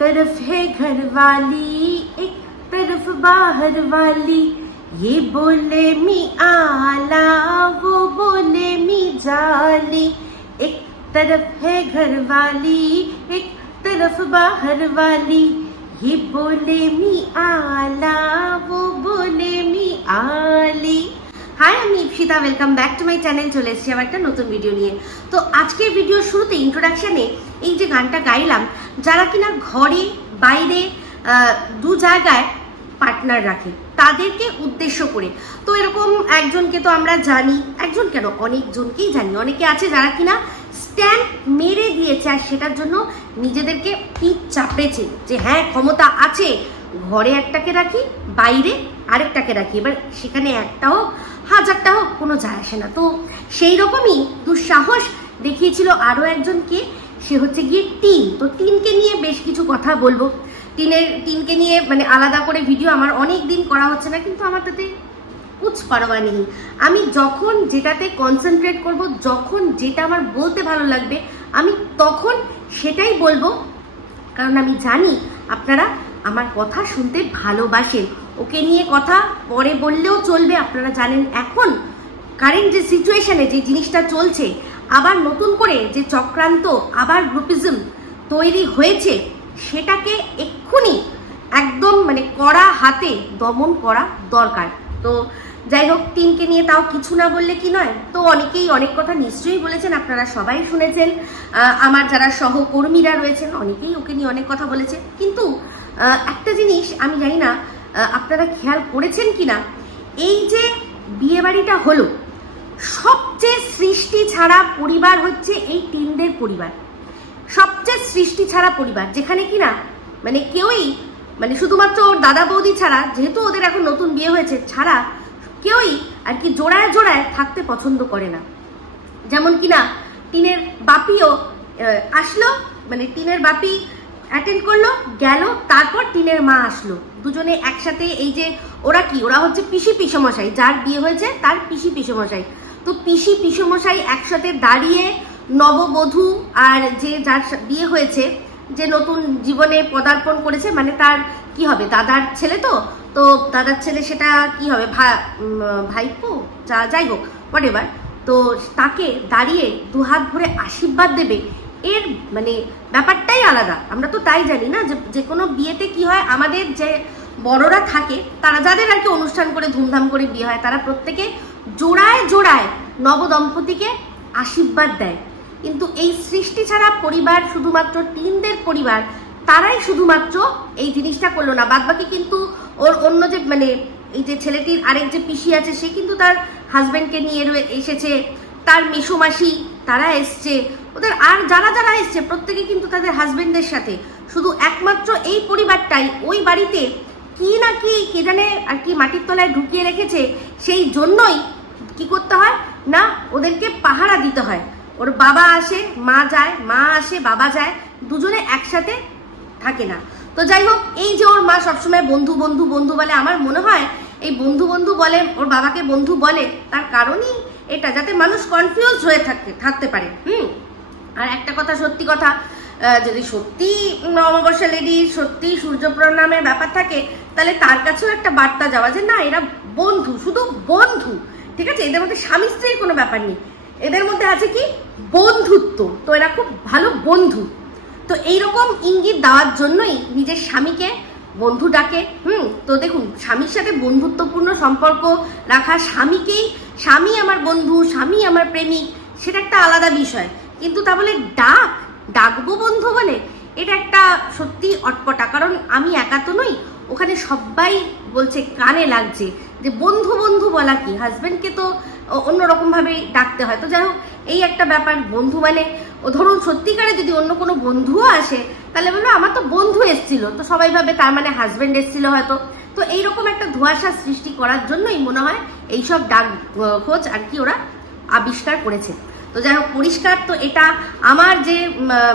तरफ है घर वाली, एक तरफ बाहर वाली, ये बोले मी आला, वो बोले मी जाली। एक तरफ है घर वाली, एक तरफ बाहर वाली, ये बोले मी आला, वो बोले मी आली। हाय, আমি Ipsita, welcome back to my channel. চলে এসেছি আবার একটা নতুন ভিডিও নিয়ে। তো আজকে ভিডিওর শুরুতে ইন্ট্রোডাকশনে এই যে গানটা গাইলাম, যারা কিনা ঘরে বাইরে দু জায়গায় পার্টনার রাখে তাদেরকে উদ্দেশ্য করে। তো এরকম একজনকে তো আমরা জানি, একজন কেন অনেকজনকেই জানি। অনেকে আছে যারা কিনা স্ট্যাম্প মেরে দিয়েছে আর সেটার জন্য নিজেদেরকে পিঠ চাপড়েছে যে হ্যাঁ ক্ষমতা আছে, ঘরে একটাকে রাখি বাইরে আরেকটাকে রাখি, এবার সেখানে একটা হোক হাজারটা হোক কোনো যায় আসে না। তো সেই রকমই দুঃসাহস দেখিয়েছিল আরও একজনকে, সে হচ্ছে গিয়ে টিন। তো টিনকে নিয়ে বেশ কিছু কথা বলবো। টিনকে নিয়ে মানে আলাদা করে ভিডিও আমার অনেক দিন করা হচ্ছে না, কিন্তু আমার তাতে কুছ পারোয়া নেই। আমি যখন যেটাতে কনসেন্ট্রেট করব, যখন যেটা আমার বলতে ভালো লাগবে আমি তখন সেটাই বলবো, কারণ আমি জানি আপনারা আমার কথা শুনতে ভালোবাসেন। ওকে নিয়ে কথা পরে বললেও চলবে। আপনারা জানেন এখন কারেন্ট যে সিচুয়েশনে যে জিনিসটা চলছে, আবার নতুন করে যে চক্রান্ত, আবার গ্রুপিজম তৈরি হয়েছে, সেটাকে এক্ষুনি একদম মানে কড়া হাতে দমন করা দরকার। তো যাই হোক, টিনকে নিয়ে তাও কিছু না বললে কি নয়। তো অনেকেই অনেক কথা নিশ্চয়ই বলেছেন, আপনারা সবাই শুনেছেন। আমার যারা সহকর্মীরা রয়েছেন অনেকেই ওকে নিয়ে অনেক কথা বলেছে। কিন্তু একটা জিনিস আমি জানি না আপনারা খেয়াল করেছেন কিনা, এই যে বিয়ে বাড়িটা হলো, সবচেয়ে সৃষ্টি ছাড়া পরিবার হচ্ছে এই টিনদের পরিবার। সবচেয়ে সৃষ্টি ছাড়া পরিবার, যেখানে কিনা মানে কেউই মানে শুধুমাত্র ওর দাদা বৌদি ছাড়া, যেহেতু ওদের এখন নতুন বিয়ে হয়েছে, ছাড়া কেউই আর কি জোড়ায় জোড়ায় থাকতে পছন্দ করে না। যেমন কিনা টিনের বাপিও আসলো, মানে টিনের বাপি অ্যাটেন্ড করলো, গেল, তারপর টিনের মা আসলো, দুজনে একসাথে। এই যে ওরা হচ্ছে পিসি পিসমশাই, যার বিয়ে হয়েছে তার পিসি পিসমশাই। তো পিসি পিসমশাই একসাথে দাঁড়িয়ে নববধূ আর যে যার বিয়ে হয়েছে, যে নতুন জীবনে পদার্পণ করেছে, মানে তার কি হবে, দাদার ছেলে। তো দাদার ছেলে সেটা কি হবে, ভাইপো, যাই হোক হোয়াটএভার। তো তাকে দাঁড়িয়ে দুহাত ভরে আশীর্বাদ দেবে, এর মানে ব্যাপারটাই আলাদা। আমরা তো তাই জানি না যে কোনো বিয়েতে কি হয়, আমাদের যে বড়রা থাকে তারা, যাদের আর কি অনুষ্ঠান করে ধুমধাম করে বিয়ে হয়, তারা প্রত্যেকে জোড়ায় জোড়ায় নবদম্পতিকে আশীর্বাদ দেয়। কিন্তু এই সৃষ্টি ছাড়া পরিবার, শুধুমাত্র টিনদের পরিবার, তারাই শুধুমাত্র এই জিনিসটা করলো না। বাদবাকি কিন্তু ওর অন্য যে মানে এই যে ছেলেটির আরেক যে পিসি আছে, সে কিন্তু তার হাজবেন্ডকে নিয়ে এসেছে, তার মেসোমাসি তারা এসছে, ওদের আর যারা এসছে প্রত্যেকে কিন্তু তাদের হাজবেন্ডের সাথে। শুধু একমাত্র এই পরিবারটাই ওই বাড়িতে কি না কি কে জানে আর কি মাটির তলায় ঢুকিয়ে রেখেছে। সেই জন্যই কি করতে হয় না, ওদেরকে পাহারা দিতে হয়। ওর বাবা আসে মা যায়, মা আসে বাবা যায়, দুজনে একসাথে থাকে না। তো যাই হোক, এই যে ওর মা সবসময় বন্ধু বন্ধু বন্ধু বলে, আমার মনে হয় এই বন্ধু বন্ধু বলে, ওর বাবাকে বন্ধু বলে, তার কারণই এটা, যাতে মানুষ কনফিউজ হয়ে থাকতে পারে। আর একটা কথা, সত্যি কথা, যদি সত্যি অমাবস্যা লেডি সত্যি সূর্য প্রণামের ব্যাপার থাকে, তাহলে তার কাছেও একটা বার্তা যাওয়া যে না, এরা বন্ধু, শুধু বন্ধু, ঠিক আছে, এদের মধ্যে স্বামী স্ত্রীর কোনো ব্যাপার নেই, এদের মধ্যে আছে কি বন্ধুত্ব। তো এরা খুব ভালো বন্ধু। তো এইরকম ইঙ্গিত দেওয়ার জন্যই নিজের স্বামীকে বন্ধু ডাকে। তো দেখুন, স্বামীর সাথে বন্ধুত্বপূর্ণ সম্পর্ক রাখা, স্বামী আমার বন্ধু, স্বামী আমার প্রেমিক, সেটা একটা আলাদা বিষয়। কিন্তু তা বলে ডাকবো বন্ধু বলে, এটা একটা সত্যি অটপটা। কারণ আমি একা তো নই, ওখানে সবাই বলছে, কানে লাগছে যে বন্ধু বন্ধু বলা কি, হাজবেন্ডকে তো অন্যরকম ভাবে ডাকতে হয়। তো যাই হোক, এই একটা ব্যাপার। বন্ধু মানে ও ধরুন সত্যিকারে যদি অন্য কোনো বন্ধুও আসে, তাহলে বলবে আমার তো বন্ধু এসেছিল, তো সবাই ভাবে তার মানে হাজবেন্ড এসেছিল হয়তো। তো এইরকম একটা ধোঁয়াশা সৃষ্টি করার জন্যই মনে হয় এইসব ডাক খোঁজ আর কি ওরা আবিষ্কার করেছে। তো যাই হোক, পরিষ্কার তো এটা আমার যে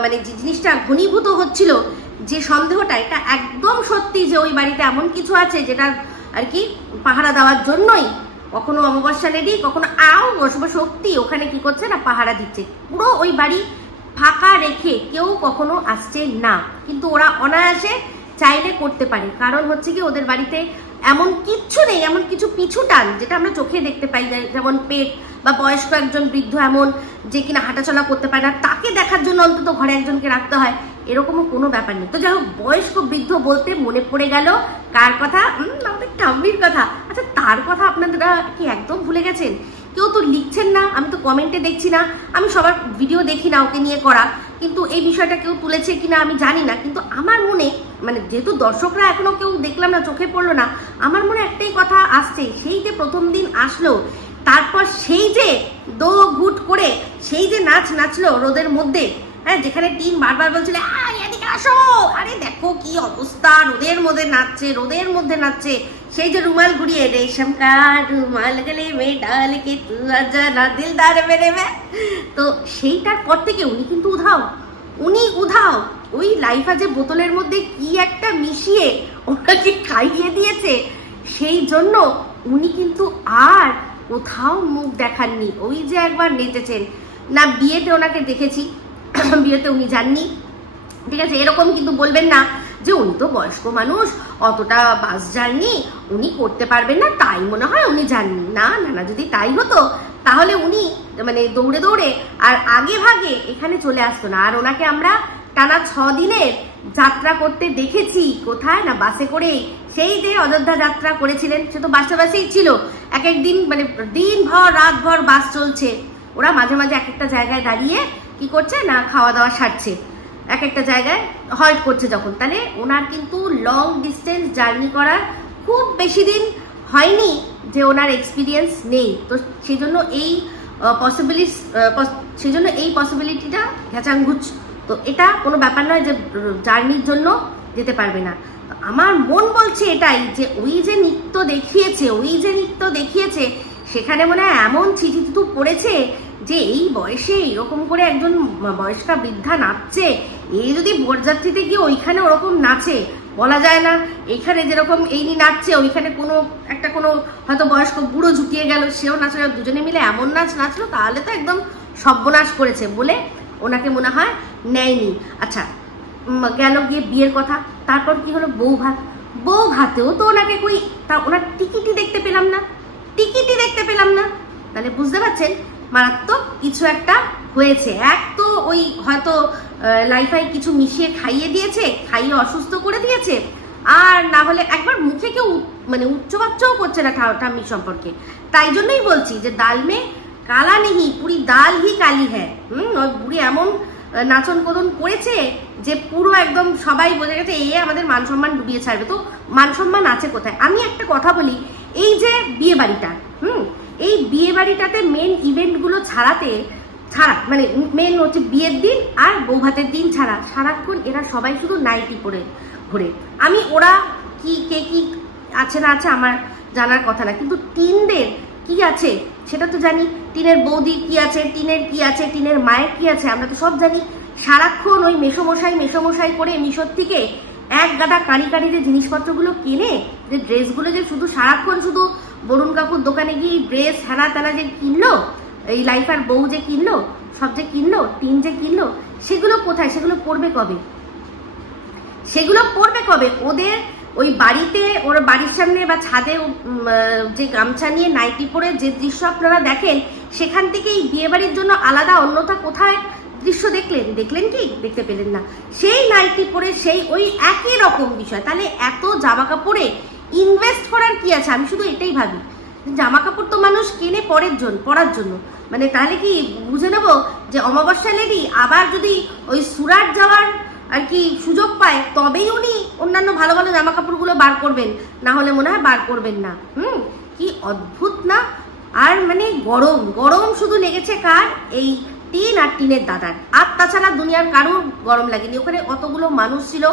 মানে যে জিনিসটা ঘনীভূত হচ্ছিল, যে সন্দেহটা, এটা একদম সত্যি যে ওই বাড়িতে এমন কিছু আছে যেটা আর কি পাহারা দেওয়ার জন্যই কখনো অমাবস্যা লেডি, কখনো আও অশুভ শক্তি ওখানে কি করছে না, পাহারা দিচ্ছে। পুরো ওই বাড়ি ফাঁকা রেখে কেউ কখনো আসছে না, কিন্তু ওরা অনায়াসে চাইলে করতে পারে। কারণ হচ্ছে কি, ওদের বাড়িতে এমন কিচ্ছু নেই, এমন কিছু পিছু টান যেটা আমরা চোখে দেখতে পাই, যেমন পেট, বা বয়স্ক একজন বৃদ্ধ এমন যে কিনা হাঁটাচলা করতে পারে না, তাকে দেখার জন্য অন্তত ঘরে একজনকে রাখতে হয়, এরকমও কোনো ব্যাপার নেই। তো যাই হোক, বয়স্ক বৃদ্ধ বলতে মনে পড়ে গেল কার কথা? আমাদের ঠাম্মির কথা। আচ্ছা, তার কথা আপনারা কি একদম ভুলে গেছেন? কেউ তো লিখছেন না, আমি তো কমেন্টে দেখছি না, আমি সবার ভিডিও দেখি না ওকে নিয়ে করা, কিন্তু এই বিষয়টা কেউ তুলেছে কিনা আমি জানি না। কিন্তু আমার মনে, মানে যেহেতু দর্শকরা এখনো কেউ দেখলাম না, চোখে পড়লো না, আমার মনে একটাই কথা আসছে, সেই যে প্রথম দিন আসলো, তারপর সেই যে দো ঘুট করে সেই যে নাচ নাচলো রোদের মধ্যে, হ্যাঁ, যেখানে টিন বারবার বলছিল এদিকে আসো, আরে দেখো কি অবস্থা, রোদের মধ্যে নাচছে, রোদের মধ্যে নাচছে, সেই যে রুমাল ঘুরিয়ে, রেশম কা রুমাল গলে মে ডাল কে তু আজা না দিলদার মেরে মে, তো সেইটার পর থেকে উনি কিন্তু উধাও। ওই লাইফা যে বোতলের মধ্যে কি একটা মিশিয়ে ওনাকে খাইয়ে দিয়েছে, সেই জন্য উনি কিন্তু আর কোথাও মুখ দেখাননি। ওই যে একবার নেচেছেন না, বিয়েতে ওনাকে দেখেছি, বিয়েতে উনি যাননি, ঠিক আছে, এরকম কিন্তু বলবেন না যে উনি তো বয়স্ক মানুষ, অতটা বাস জার্নি উনি করতে পারবেন না, তাই মনে হয় উনি যাননি। না না না, যদি তাই হতো তাহলে উনি মানে দৌড়ে দৌড়ে আর আগে ভাগে এখানে চলে আসতো না। আর ওনাকে আমরা টানা 6 দিনের যাত্রা করতে দেখেছি, কোথায় না বাসে করেই। সেই যে অযোধ্যা যাত্রা করেছিলেন, সে তো বাসেই ছিল, এক একদিন মানে দিনভর রাতভর বাস চলছে, ওরা মাঝে মাঝে এক একটা জায়গায় দাঁড়িয়ে কি করছে না, খাওয়া দাওয়া সারছে, এক একটা জায়গায় হল্ট করছে যখন, তাহলে ওনার কিন্তু লং ডিস্টেন্স জার্নি করার খুব বেশি দিন হয়নি যে ওনার এক্সপিরিয়েন্স নেই। তো সেই জন্য এই পসিবিলিটিটা ঘেঁচাঙ্গুচ, তো এটা কোনো ব্যাপার নয় যে জার্নির জন্য যেতে পারবে না। আমার মন বলছে এটাই, যে ওই যে নৃত্য দেখিয়েছে সেখানে মনে হয় এমন চিঠিটু পড়েছে যে এই বয়সে এরকম করে একজন বয়স্কা বৃদ্ধা নাচছে, এই যদি বরযাত্রীতে গিয়ে ওইখানে ওরকম নাচে, বলা যায় না, এইখানে যেরকম এই নিয়ে নাচছে, ওইখানে কোনো হয়তো বয়স্ক বুড়ো ঝুঁকিয়ে গেল, সেও নাচে, দুজনে মিলে এমন নাচ নাচলো, তাহলে তো একদম সর্বনাশ করেছে বলে ওনাকে মনে হয় নেয়নি। আচ্ছা, গেল গিয়ে বিয়ের কথা, তারপর কি হলো, বউ ভাতেও তো ওনাকে ওনার টিকিটই দেখতে পেলাম না, তাহলে বুঝতে পারছেন মারাত্মক কিছু একটা হয়েছে। এক তো ওই হয়তো লাইফাই কিছু মিশিয়ে খাইয়ে দিয়েছে, খাইয়ে অসুস্থ করে দিয়েছে, আর না হলে একবার মুখে কেউ মানে উচ্চবাচ্চও করছে না ঠাম্মি সম্পর্কে। তাই জন্যই বলছি যে দাল মে কালা নেহি, পুরি দাল হি কালি হ্যাঁ। ওই বুড়ি এমন নাচন কোদন করেছে যে পুরো একদম সবাই বোঝা গেছে এ আমাদের মান সম্মান ডুবিয়ে ছাড়বে। তো মান সম্মান আছে কোথায়? আমি একটা কথা বলি, এই যে বিয়ে বাড়িটা, এই বিয়ে বাড়িটাতে মেন ইভেন্টগুলো ছাড়া মানে মেন হচ্ছে বিয়ের দিন আর বৌভাতের দিন ছাড়া সারাক্ষণ এরা সবাই শুধু নাইটি পরে ঘুরে। আমি ওরা কে কি আছে না আছে আমার জানার কথা না, কিন্তু টিনদের কি আছে সেটা তো জানি, টিনের বৌদির কি আছে, টিনের কি আছে, টিনের মায়ের কি আছে, আমরা তো সব জানি। সারাক্ষণ ওই মেশোমশাই করে মিশর থেকে এক গাদা কারি যে জিনিসপত্রগুলো কেনে, যে ড্রেসগুলো যে শুধু সারাক্ষণ শুধু বরুণ কাকুর দোকানে গিয়ে ড্রেস হেনা তেনা যে কিনলো, এই লাইফার বউ যে কিনলো, সব যে কিনলো, টিন যে কিনলো, সেগুলো কোথায়? সেগুলো পড়বে কবে? ওদের ওই বাড়িতে, ওর বাড়ির সামনে বা ছাদে যে গামছা নিয়ে নাইটি পরে যে দৃশ্য আপনারা দেখেন, সেখান থেকে এই বিয়ে বাড়ির জন্য আলাদা অন্যথা কোথায় দৃশ্য দেখলেন কি? দেখতে পেলেন না। সেই নাইটি পরে সেই ওই একই রকম বিষয়, তাহলে এত জামা কাপড়ে ইনভেস্ট করার কি আছে? আমি শুধু এটাই ভাবি, জামা কাপড় তো মানুষ কেনে পরার জন্য, মানে তাহলে কি বুঝে নেবো যে অমাবস্যা লেডি আবার যদি ওই সুরাট যাওয়ার আর কি সুযোগ পায় তবেই উনি অন্যান্য ভালো ভালো জামা কাপড়গুলো বার করবেন, না হলে মনে হয় বার করবেন না। কি অদ্ভুত না? আর মানে গরম শুধু লেগেছে কার? এই টিন আর টিনের দাদার, আর তাছাড়া দুনিয়ার কারোর গরম লাগেনি। ওখানে অতগুলো মানুষ ছিল,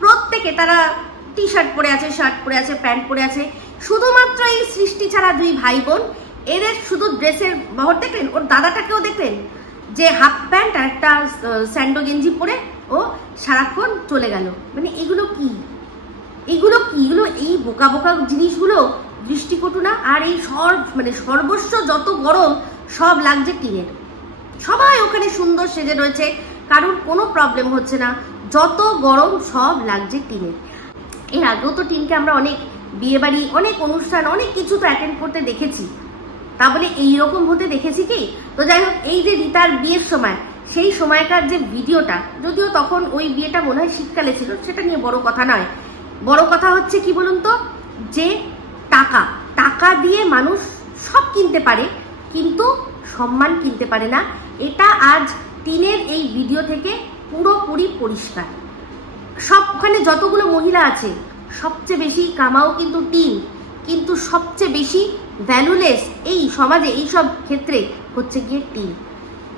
প্রত্যেকে তারা টি শার্ট পরে আছে, শার্ট পরে আছে, প্যান্ট পরে আছে, শুধুমাত্র এই সৃষ্টি ছাড়া দুই ভাই বোন, এদের শুধু ড্রেসের বহর দেখলেন, ওর দাদাটাকেও দেখলেন যে হাফ প্যান্ট আর একটা স্যান্ডো গেঞ্জি পরে ও সারাক্ষণ চলে গেল। মানে এগুলো এই বোকা জিনিসগুলো দৃষ্টিকটু না? আর এই সর্বস্ব যত গরম সব লাগছে টিনের। সবাই ওখানে সুন্দর সেজে রয়েছে, কারণ কোনো প্রবলেম হচ্ছে না, যত গরম সব লাগছে টিনের। এর আগেও তো টিনকে আমরা অনেক বিয়েবাড়ি, অনেক অনুষ্ঠান, অনেক কিছু তো অ্যাটেন্ড করতে দেখেছি, তা বলে এইরকম হতে দেখেছি কি? তো যাই হোক, এই যে রিতার বিয়ের সময়, সেই সময়কার যে ভিডিওটা, যদিও তখন ওই বিয়েটা মনে হয় শীতকালে ছিল, সেটা নিয়ে বড় কথা নয়। বড় কথা হচ্ছে কি বলুন তো, যে টাকা দিয়ে মানুষ সব কিনতে পারে কিন্তু সম্মান কিনতে পারে না। এটা আজ টিনের এই ভিডিও থেকে পুরোপুরি পরিষ্কার। সবখানে যতগুলো মহিলা আছে, সবচেয়ে বেশি কামাও কিন্তু টিন, কিন্তু সবচেয়ে বেশি ভ্যালুলেস এই সমাজে এইসব ক্ষেত্রে হচ্ছে গিয়ে টিন।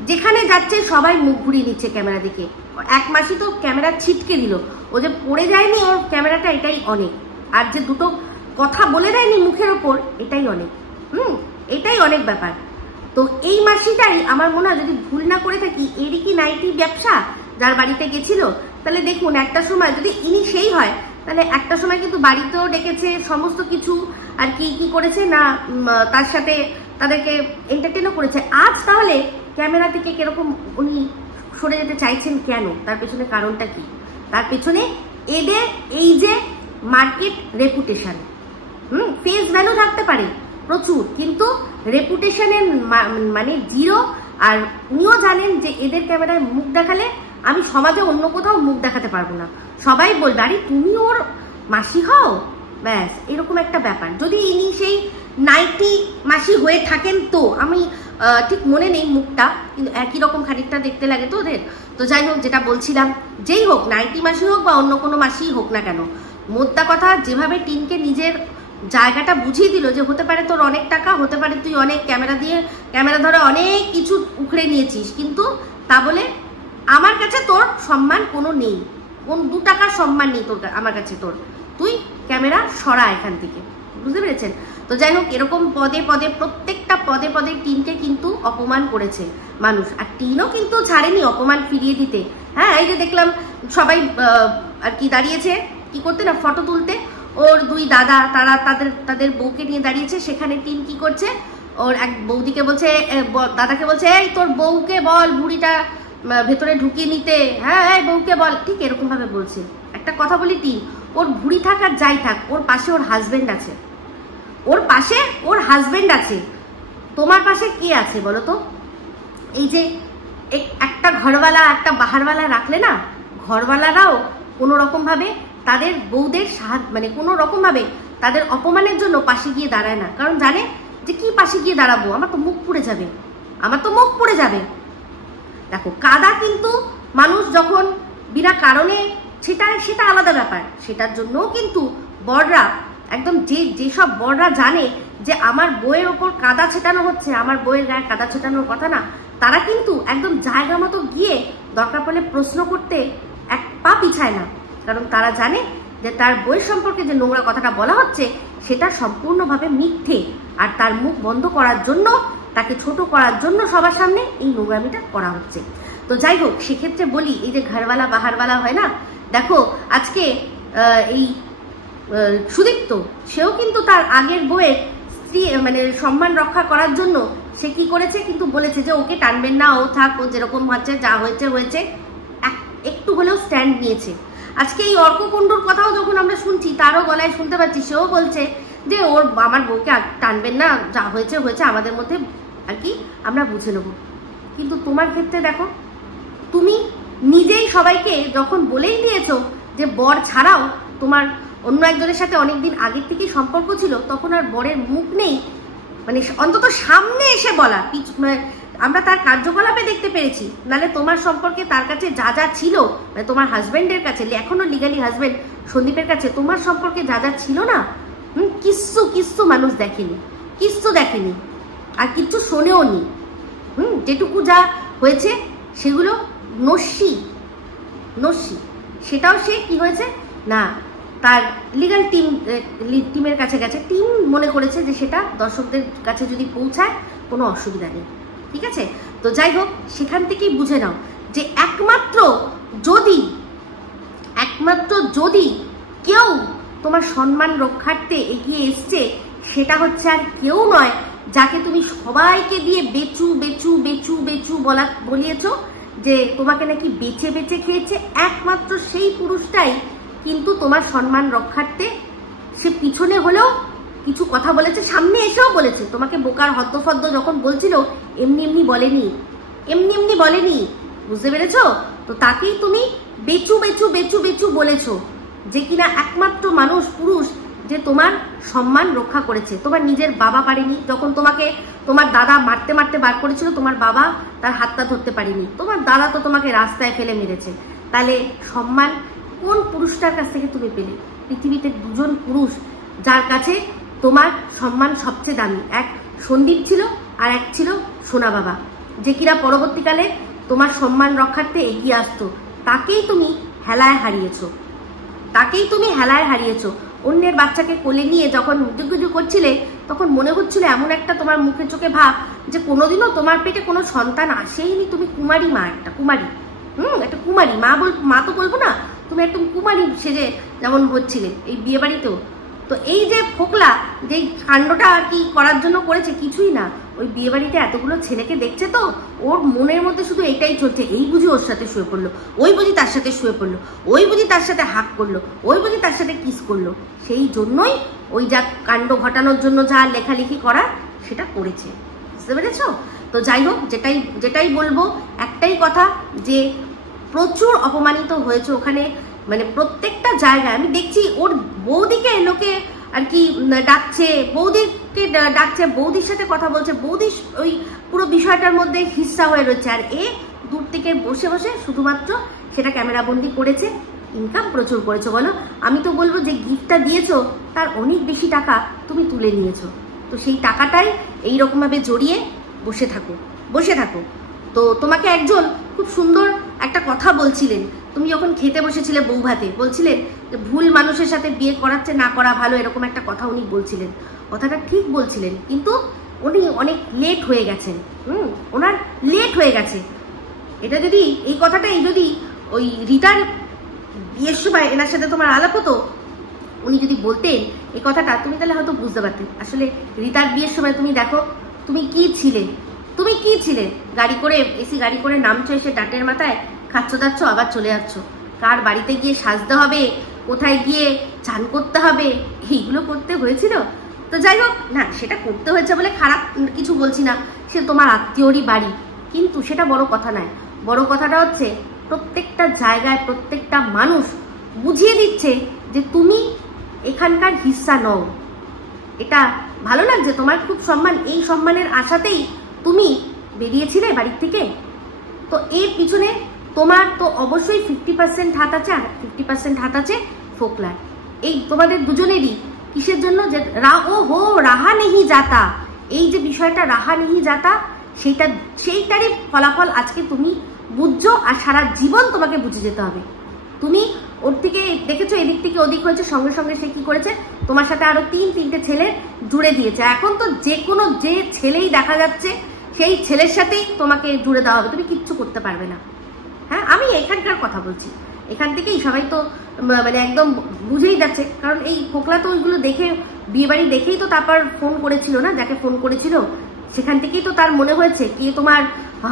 যেখানে যাচ্ছে সবাই মুখ ঘুরিয়ে নিচ্ছে ক্যামেরা দিকে। এক মাসি তো ক্যামেরা ছিটকে দিল, ও যে পড়ে যায়নি ওর ক্যামেরাটা, এটাই অনেক। আর যে দুটো কথা বলে দেয়নি মুখের ওপর, এটাই অনেক। এটাই অনেক ব্যাপার। তো এই মাসিটাই আমার মনে হয়, যদি ভুল না করে থাকি, এরই কি নাইটি ব্যবসা যার বাড়িতে গেছিল, তাহলে দেখুন একটা সময় যদি ইনি সেই হয়, তাহলে একটা সময় কিন্তু বাড়িতেও ডেকেছে, সমস্ত কিছু আর কি করেছে না, তার সাথে তাদেরকে এন্টারটেনও করেছে। আজ তাহলে ক্যামেরা থেকে কিরকম উনি সরে যেতে চাইছেন কেন? তার পেছনে কারণটা কি? তার পেছনে এদের এই যে মার্কেট রেপুটেশন, ফেস ভ্যালু থাকতে পারে প্রচুর, কিন্তু রেপুটেশনের মানে জিরো। আর উনিও জানেন যে এদের ক্যামেরায় মুখ দেখালে আমি সমাজে অন্য কোথাও মুখ দেখাতে পারবো না, সবাই বলবে আরে তুমি ওর মাসি হও, ব্যাস এরকম একটা ব্যাপার। যদি ইনি সেই নাইটি মাসি হয়ে থাকেন, তো আমি ঠিক মনে নেই মুখটা, কিন্তু একই রকম খানিকটা দেখতে লাগে তো ওদের। তো যাই হোক, যেটা বলছিলাম, যেই হোক নাইটি মাসি হোক বা অন্য কোনো মাসি হোক না কেন, মোদ্দা কথা যেভাবে টিনকে নিজের জায়গাটা বুঝিয়ে দিল, যে হতে পারে তোর অনেক টাকা, হতে পারে তুই অনেক ক্যামেরা ধরে অনেক কিছু উখড়ে নিয়েছিস, কিন্তু তা বলে আমার কাছে তোর সম্মান কোনো নেই, কোন 2 টাকার সম্মান নেই তোর আমার কাছে, তুই ক্যামেরা সরা এখান থেকে, বুঝতে পেরেছেন? তো যাই হোক, এরকম পদে পদে প্রত্যেকটা পদে পদে টিনকে কিন্তু অপমান করেছে মানুষ, আর টিনও কিন্তু ছাড়েনি অপমান ফিরিয়ে দিতে। হ্যাঁ, এই যে দেখলাম সবাই আর কি দাঁড়িয়েছে, কি করতে না, ফটো তুলতে। ওর 2 দাদা, তারা তাদের বউকে নিয়ে দাঁড়িয়েছে, সেখানে টিন কি করছে, ওর এক বৌদিকে বলছে, দাদাকে বলছে, এই তোর বউকে বল বুড়িটা ভেতরে ঢুকিয়ে নিতে, হ্যাঁ এই বউকে বল, ঠিক এরকম ভাবে বলছে। একটা কথা বলি, টিন ওর বুড়ি থাক আর যাই থাক, ওর পাশে ওর হাজবেন্ড আছে, ওর পাশে ওর হাজবেন্ড আছে। তোমার পাশে কে আছে বলো তো? এই যে একটা ঘরওয়ালা একটা বাহারওয়ালা রাখলে না, ঘরওয়ালারাও কোনো রকম ভাবে তাদের বউদের সাহায্য, মানে কোনো রকম ভাবে তাদের অপমানের জন্য পাশে গিয়ে দাঁড়ায় না, কারণ জানে যে কি পাশে গিয়ে দাঁড়াবো, আমার তো মুখ পুড়ে যাবে। দেখো, কাদা কিন্তু মানুষ যখন বিনা কারণে সেটা আলাদা ব্যাপার, সেটার জন্যও কিন্তু বড়রা একদম যেসব বড়রা জানে যে আমার বউয়ের ওপর কাদা ছেটানো হচ্ছে, আমার বউয়ের গায়ে কাদা ছেটানোর কথা না, তারা কিন্তু একদম জায়গা মতো গিয়ে দরকার পড়লে প্রশ্ন করতে এক পা পিছায় না, কারণ তারা জানে যে তার বউয়ের সম্পর্কে যে নোংরা কথাটা বলা হচ্ছে সেটা সম্পূর্ণভাবে মিথ্যে, আর তার মুখ বন্ধ করার জন্য, তাকে ছোট করার জন্য সবার সামনে এই নোংরামিটা করা হচ্ছে। তো যাই হোক, সেক্ষেত্রে বলি, এই যে ঘরওয়ালা বাহারওয়ালা হয় না, দেখো আজকে এই সুদীপ্ত, সেও কিন্তু তার আগের বউয়ের স্ত্রী মানে সম্মান রক্ষা করার জন্য সে কি করেছে, কিন্তু বলেছে যে ওকে টানবেন না, ও থাক, ও যেরকম হচ্ছে যা হয়েছে, একটু হলেও স্ট্যান্ড নিয়েছে। আজকে এই অর্ককুণ্ডুর কথাও যখন আমরা শুনছি, তারও গলায় শুনতে পাচ্ছি, সেও বলছে যে আমার বউকে টানবেন না, যা হয়েছে আমাদের মধ্যে আর কি আমরা বুঝে নেব। কিন্তু তোমার ক্ষেত্রে দেখো, তুমি নিজেই সবাইকে যখন বলেই দিয়েছো যে বর ছাড়াও তোমার অন্য একজনের সাথে অনেকদিন আগের থেকেই সম্পর্ক ছিল, তখন আর বরের মুখ নেই, মানে অন্তত সামনে এসে বলা, আমরা তার কার্যকলাপে দেখতে পেরেছি, নালে তোমার সম্পর্কে তার কাছে যা যা ছিল, মানে তোমার হাজবেন্ডের কাছে, এখনো লিগালি হাজবেন্ড সন্দীপের কাছে তোমার সম্পর্কে যা যা ছিল না, কিচ্ছু মানুষ দেখেনি, আর কিচ্ছু শোনেও নি। যেটুকু যা হয়েছে সেগুলো নস্যি, সেটাও সে কি হয়েছে না, তার লিগাল টিমের কাছে গেছে, টিম মনে করেছে যে সেটা দর্শকদের কাছে যদি পৌঁছায় কোনো অসুবিধা নেই, ঠিক আছে? তো যাই হোক, সেখান থেকেই বুঝে নাও যে একমাত্র যদি কেউ তোমার সম্মান রক্ষার্থে এগিয়ে এসছে, সেটা হচ্ছে আর কেউ নয়, যাকে তুমি সবাইকে দিয়ে বেচু বলিয়েছ, যে তোমাকে নাকি বেচে বেচে খেয়েছে, একমাত্র সেই পুরুষটাই কিন্তু তোমার সম্মান রক্ষার্থে সে পিছনে হলেও কিছু কথা বলেছে, সামনে এসেও বলেছে। তোমাকে বোকার হদ্দফদ্দ যখন বলছিল এমনি এমনি বলেনি, এমনি এমনি বলেনি, বুঝতে পেরেছো? তো তাকেই তুমি বেচু বেচু বেচু বেচু বলেছো, যে কিনা একমাত্র মানুষ পুরুষ যে তোমার সম্মান রক্ষা করেছে। তোমার নিজের বাবা পারেনি, যখন তোমাকে তোমার দাদা মারতে মারতে বার করেছিল, তোমার বাবা তার হাতটা ধরতে পারেনি, তোমার দাদা তো তোমাকে রাস্তায় ফেলে মেরেছে। তাহলে সম্মান কোন পুরুষটার কাছ থেকে তুমি পেলে? পৃথিবীতে দুজন পুরুষ যার কাছে তোমার সম্মান সবচেয়ে দামি, এক সন্দীপ ছিল আর এক ছিল সোনা বাবা, যে কিনা পরবর্তীকালে তোমার সম্মান রক্ষার্থে এগিয়ে আসতো। তাকেই তুমি হেলায় হারিয়েছো, তাকেই তুমি হেলায় হারিয়েছো। অন্যের বাচ্চাকে কোলে নিয়ে যখন গুজু করছিলে, তখন মনে হচ্ছিল এমন একটা তোমার মুখে চোখে ভাব যে কোনোদিনও তোমার পেটে কোনো সন্তান আসেইনি, তুমি কুমারী মা, একটা কুমারী, একটা কুমারী মা তো বলবো না, তুমি একদম কুমারী সেজে যেমন হচ্ছিলে এই বিয়ে বাড়িতেও। তো এই যে ফোকলা যে কাণ্ডটা আর কি করার জন্য করেছে, কিছুই না, ওই বিয়ে বাড়িতে এতগুলো ছেলেকে দেখছে তো ওর মনের মধ্যে শুধু এটাই চলছে, এই বুঝি ওর সাথে শুয়ে পড়লো, ওই বুঝি তার সাথে শুয়ে পড়লো, ওই বুঝি তার সাথে হাক করলো, ওই বুঝি তার সাথে কিস করলো। সেই জন্যই ওই যা কাণ্ড ঘটানোর জন্য যা লেখালেখি করার সেটা করেছে, বুঝতে পেরেছো? তো যাই হোক, যেটাই বলবো একটাই কথা, যে প্রচুর অপমানিত হয়েছে ওখানে, মানে প্রত্যেকটা জায়গায় আমি দেখছি ওর বৌদিকে লোকে আর কি ডাকছে, বৌদিকে ডাকছে, বৌদির সাথে কথা বলছে, বৌদি ওই পুরো বিষয়টার মধ্যে হিস্সা হয়ে রয়েছে, আর এ দূর থেকে বসে বসে শুধুমাত্র সেটা ক্যামেরাবন্দি করেছে, ইনকাম প্রচুর করেছে। বলো, আমি তো বলবো যে গিফটটা দিয়েছো তার অনেক বেশি টাকা তুমি তুলে নিয়েছো, তো সেই টাকাটাই এইরকমভাবে জড়িয়ে বসে থাকো। তো তোমাকে একজন খুব সুন্দর একটা কথা বলছিলেন, তুমি যখন খেতে বসেছিলে বউ ভাতে, বলছিলেন যে ভুল মানুষের সাথে বিয়ে করাচ্ছে না করা ভালো, এরকম একটা কথা উনি বলছিলেন। কথাটা ঠিক বলছিলেন, কিন্তু উনি অনেক লেট হয়ে গেছেন, ওনার লেট হয়ে গেছে। এটা যদি এই কথাটাই যদি ওই রিটার বিয়ের সময় এনার সাথে তোমার আলাপ হতো, উনি যদি বলতেন এই কথাটা, তুমি তাহলে হয়তো বুঝতে পারতেন আসলে রিতার বিয়ের সময় তুমি দেখো তুমি কি ছিলে, গাড়ি করে এসি গাড়ি করে নামছো, এসে ডাটের মাথায় খাচ্ছ দাচ্ছ, আবার চলে যাচ্ছ, কার বাড়িতে গিয়ে সাজতে হবে, কোথায় গিয়ে চান করতে হবে, এইগুলো করতে হয়েছিল। তো যাই হোক না, সেটা করতে হয়েছে বলে খারাপ কিছু বলছি না, সে তোমার আত্মীয়রই বাড়ি, কিন্তু সেটা বড় কথা নয়। বড় কথাটা হচ্ছে প্রত্যেকটা জায়গায় প্রত্যেকটা মানুষ বুঝিয়ে দিচ্ছে যে তুমি এখানকার হিস্সা নও। এটা ভালো লাগছে, তোমার খুব সম্মান, এই সম্মানের আশাতেই তুমি বেরিয়েছিলে বাড়ির থেকে। তো এর পিছনে তোমার তো অবশ্যই 50% হাত আছে, আর 50% হাত আছে ফোকলার। এই তোমাদের দুজনেরই কিসের জন্য, যে রাহা নেহি যাতা, এই যে বিষয়টা রাহা নেহি যাতা, সেইটারই ফলাফল আজকে তুমি বুঝছো, আর সারা জীবন তোমাকে বুঝে যেতে হবে। তুমি ওর থেকে দেখেছো এদিক থেকে ওদিক হয়েছে, সঙ্গে সঙ্গে সে কি করেছে, তোমার সাথে আরো 3-3টে ছেলে জুড়ে দিয়েছে। এখন তো যে ছেলেই দেখা যাচ্ছে সেই ছেলের সাথেই তোমাকে জুড়ে দেওয়া হবে, তুমি কিচ্ছু করতে পারবে না। হ্যাঁ, আমি এখানকার কথা বলছি, এখান থেকেই সবাই তো মানে একদম বুঝেই যাচ্ছে, কারণ এই ফোকলা তো ওইগুলো দেখে, বিয়ে বাড়ি দেখেই তো তারপর ফোন করেছিল না, যাকে ফোন করেছিল সেখান থেকেই তো তার মনে হয়েছে কি তোমার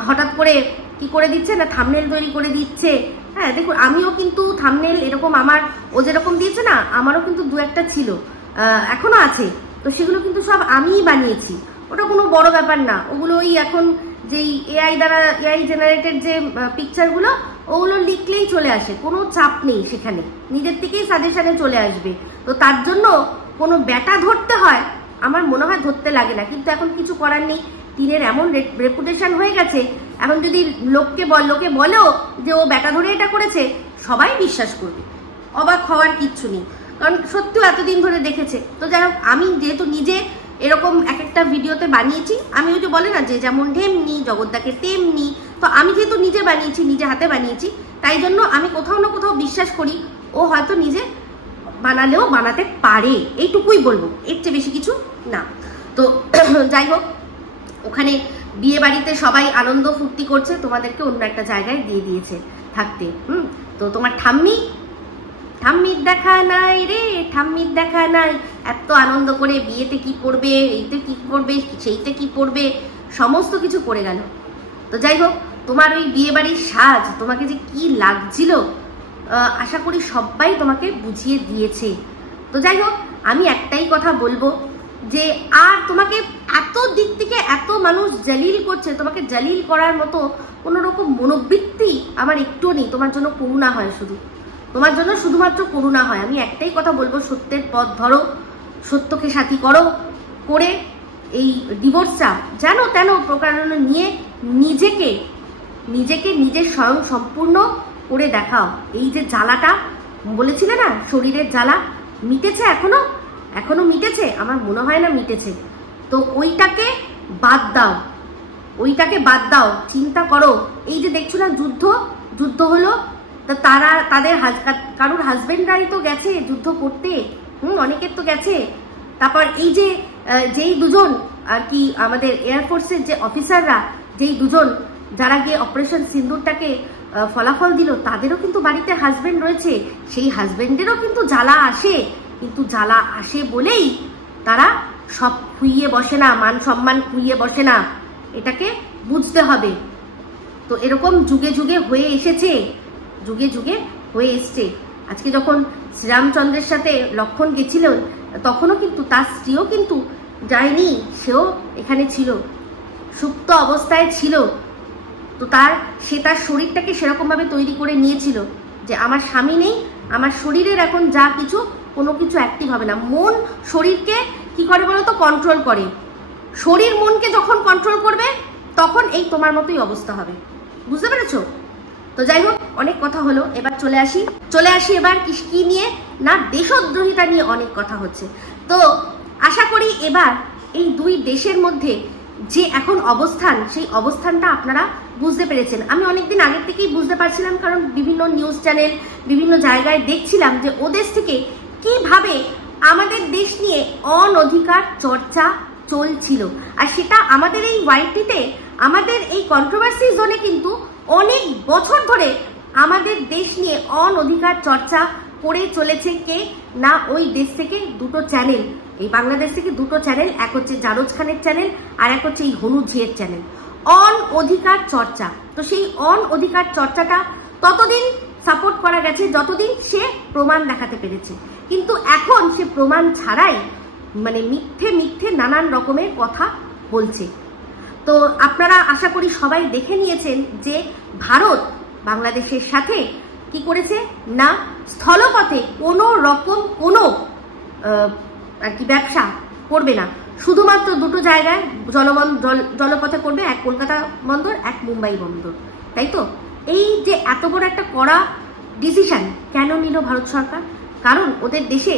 হঠাৎ করে কি করে দিচ্ছে না, থাম্বনেল তৈরি করে দিচ্ছে। হ্যাঁ দেখুন, আমিও কিন্তু থাম্বনেল এরকম আমার ও যেরকম দিয়েছে না, আমারও কিন্তু 2-1টা ছিল, এখনো আছে, তো সেগুলো কিন্তু সব আমিই বানিয়েছি, ওটা কোনো বড় ব্যাপার না। ওগুলো ওই এখন যেই এআই জেনারেটেড যে পিকচারগুলো, ওগুলো লিখলেই চলে আসে, কোনো চাপ নেই, সেখানে নিজের থেকেই সাজেশনে চলে আসবে। তো তার জন্য কোনো ব্যাটা ধরতে হয়, আমার মনে হয় ধরতে লাগে না, কিন্তু এখন কিছু করার নেই। তীরের এমন রেপুটেশন হয়ে গেছে, এখন যদি লোকে বলেও যে ও ব্যাটা ধরে এটা করেছে, সবাই বিশ্বাস করবে, অবাক হওয়ার কিচ্ছু নেই, কারণ সত্যিও এতদিন ধরে দেখেছে। তো যাই হোক, আমি যেহেতু নিজে এরকম এক একটা ভিডিওতে বানিয়েছি, আমি ওই যে বলে না যে যেমন ঢেমনি জগদ্দাকে তেমনি, তো আমি যেহেতু নিজে বানিয়েছি, নিজে হাতে বানিয়েছি, তাই জন্য আমি কোথাও না কোথাও বিশ্বাস করি ও হয়তো নিজে বানালেও বানাতে পারে, এইটুকুই বলবো, এর চেয়ে বেশি কিছু না। তো যাই হোক, ওখানে বিয়ে বাড়িতে সবাই আনন্দ ফুর্তি করছে, তোমাদেরকে অন্য একটা জায়গায় দিয়ে দিয়েছে থাকতে। তো তোমার ঠাম্মির দেখা নাই রে, ঠাম্মির দেখা নাই, এত আনন্দ করে বিয়েতে কি পড়বে, এইতে কি পড়বে, সেইতে কি পড়বে, সমস্ত কিছু পড়ে গেল। তো যাই হোক, তোমার ওই বিয়ে বাড়ির সাজ তোমাকে যে কি লাগছিল, আশা করি সবাই তোমাকে বুঝিয়ে দিয়েছে। তো যাই হোক, আমি একটাই কথা বলবো যে আর তোমাকে এত দিক থেকে এত মানুষ জালিল করছে, তোমাকে জালিল করার মতো কোনো রকম মনোবৃত্তি আমার একটুও নেই। তোমার জন্য করুণা হয়, শুধু তোমার জন্য শুধুমাত্র করুণা হয়। আমি একটাই কথা বলবো, সত্যের পথ ধরো, সত্যকে সাথী করো, করে এই ডিভোর্সটা যেন তেন প্রকারণ নিয়ে নিজেকে নিজের স্বয়ং সম্পূর্ণ করে দেখাও। এই যে জ্বালাটা বলেছিলে না, শরীরের জ্বালা মিটেছে? এখনো মিটেছে? আমার মনে হয় না মিটেছে। তো ওইটাকে বাদ দাও, চিন্তা করো। এই যে দেখছো না যুদ্ধ হলো, তাদের কারোর হাজবেন্ডরাই তো গেছে যুদ্ধ করতে, অনেকের তো গেছে। তারপর এই যে যেই দুজন আর কি আমাদের এয়ারফোর্সের যে অফিসাররা, যেই দুজন যারা গিয়ে অপারেশন সিন্দুরটাকে ফলাফল দিল, তাদেরও কিন্তু বাড়িতে হাজবেন্ড রয়েছে। সেই হাজবেন্ডেরও কিন্তু জ্বালা আসে, কিন্তু জ্বালা আসে বলেই তারা সব খুইয়ে বসে না, মান সম্মান খুইয়ে বসে না, এটাকে বুঝতে হবে। তো এরকম যুগে যুগে হয়ে এসেছে, আজকে যখন শ্রীরামচন্দ্রের সাথে লক্ষণ গেছিল, তখনও কিন্তু তার স্ত্রীও কিন্তু যায়নি, সেও এখানে ছিল, সুপ্ত অবস্থায় ছিল। তো সে তার শরীরটাকে সেরকম ভাবে তৈরি করে নিয়েছিল যে আমার স্বামী নেই, আমার শরীরের এখন যা কিছু কোনো কিছু অ্যাক্টিভ হবে না। মন শরীরকে কি করে বলতো? কন্ট্রোল করে। শরীর মনকে যখন কন্ট্রোল করবে, তখন এই তোমার মতোই অবস্থা হবে। বুঝতে পেরেছো? তো যাই হোক, অনেক কথা হলো, এবার চলে আসি এবার কি নিয়ে না, দেশদ্রোহিতা নিয়ে অনেক কথা হচ্ছে। তো আশা করি এবার এই দুই দেশের মধ্যে যে এখন অবস্থান, সেই অবস্থানটা আপনারা বুঝতে পেরেছেন। আমি অনেকদিন আগের থেকেই বুঝতে পারছিলাম, কারণ বিভিন্ন নিউজ চ্যানেল বিভিন্ন জায়গায় দেখছিলাম যে ওদেশ থেকে কিভাবে আমাদের দেশ নিয়ে অনধিকার চর্চা চলছিল। আর সেটা আমাদের এই ওয়াইটিতে, আমাদের এই কন্ট্রোভার্সি জোনে কিন্তু অনেক বছর ধরে আমাদের দেশ নিয়ে অনধিকার চর্চা করে চলেছে কে না, ওই দেশ থেকে দুটো চ্যানেল, এই বাংলাদেশ থেকে দুটো চ্যানেল, এক হচ্ছে জারজ খানের চ্যানেল আর এক হচ্ছে এই হনু ঝিয়ের চ্যানেল। অধিকার চর্চা, তো সেই অধিকার চর্চাটা ততদিন সাপোর্ট করা গেছে যতদিন সে প্রমাণ দেখাতে পেরেছে। কিন্তু এখন সে প্রমাণ ছাড়াই মানে মিথ্যে নানান রকমের কথা বলছে। তো আপনারা আশা করি সবাই দেখে নিয়েছেন যে ভারত বাংলাদেশের সাথে কি করেছে না, স্থলপথে কোনো রকম কোনো আর কি ব্যবসা করবে না, শুধুমাত্র দুটো জায়গায় জলপথে করবে, এক কলকাতা বন্দর, এক মুম্বাই বন্দর। তাই তো এই যে এত বড় একটা কড়া ডিসিশন কেন নিল ভারত সরকার? কারণ ওদের দেশে